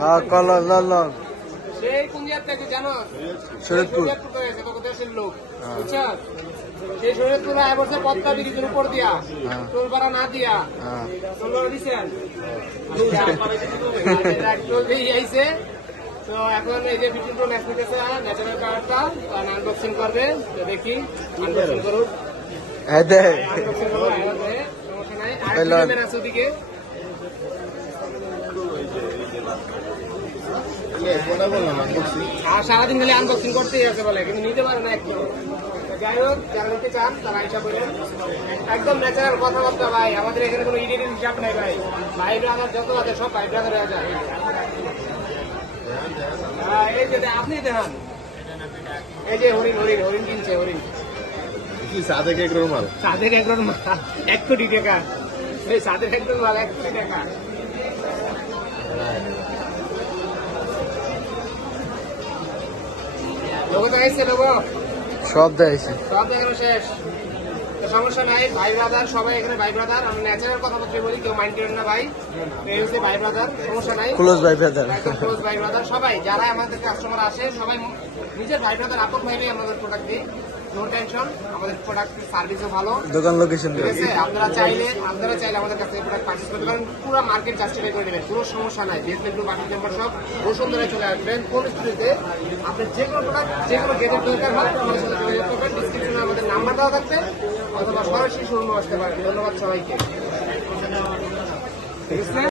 কলার লাল লাল সেই কোন জায়গা থেকে জানো? শরীয়তপুর। দেশের লোক বুঝছো? সেই শরীয়তপুর এবছর পদ্মা ব্রিজের উপর দিয়া টোল ভাড়া না দিয়া টোল ভাড়া দিচ্ছেন টোল দিয়ে আইছে। তো এখন এই যে বিপুল টোল ন্যাশনাল ন্যাচারাল কার্ডটা আনবক্সিং করবে। তো দেখি আনবক্সিং করুন, আনবক্সিং করুন, সমস্যা নাই। আর আছে ওদিকে আর সারাদিন খালি আনবক্সিং করতেই আছে বলে, কিন্তু নিতে পারে না একটু। যাই হোক, যারা নিতে চান তারা হিসাব করেন। একদম ন্যাচারাল কথাবার্তা ভাই, আমাদের এখানে কোনো ইডিটের হিসাব নাই ভাই। ভাই ব্রাদার যত আছে সব ভাই ব্রাদার হয়ে যায়। এই যে আপনি দেখান, এই যে হরিণ হরিণ হরিণ কিনছে, হরিণ সাদেক এগ্রোর মাল, সাদের একজন মাল 1 কোটি টাকা। এই সাদের একজন মাল 1 কোটি টাকা। লোগো দেখাইছে, লোগো সব দেখাইছে। সব দেখানো শেষ। তো সমস্যা নাই, ভাই ব্রাদার সবাই এখানে ভাই ব্রাদার। আমরা ন্যাচারাল কথাবার্তা বলি, কেউ মাইন্ড করেন না ভাই। এই হচ্ছে ভাই ব্রাদার, সমস্যা নাই। ক্লোজ ভাই ব্রাদার। ক্লোজ ভাই ব্রাদার সবাই যারা আমাদের কাস্টমার আসে সবাই নিজের ভাই ব্রাদার আপন ভাইরাই আমাদের প্রোডাক্ট দিই। নো টেনশন, আমাদের প্রোডাক্ট সার্ভিসও ভালো। দোকান লোকেশন ঠিক আছে, আপনারা চাইলে আমাদের কাছ থেকে প্রোডাক্ট পারচেজ করতে পারেন। পুরো মার্কেট জাস্টিফাই করে নেবেন, কোনো সমস্যা নাই। বিএসপি টু বাকি নাম্বার সব বসুন্ধরায় চলে আসবেন। কোন স্টুডিওতে আপনার যে কোনো প্রোডাক্ট যে কোনো গেটের দরকার হয় আমাদের সাথে যোগাযোগ করবেন। ডিসক্রিপশনে আমাদের নাম্বার দেওয়া থাকবে, অথবা সরাসরি শোরুমে আসতে পারেন। ধন্যবাদ সবাইকে। ঠিক আছে।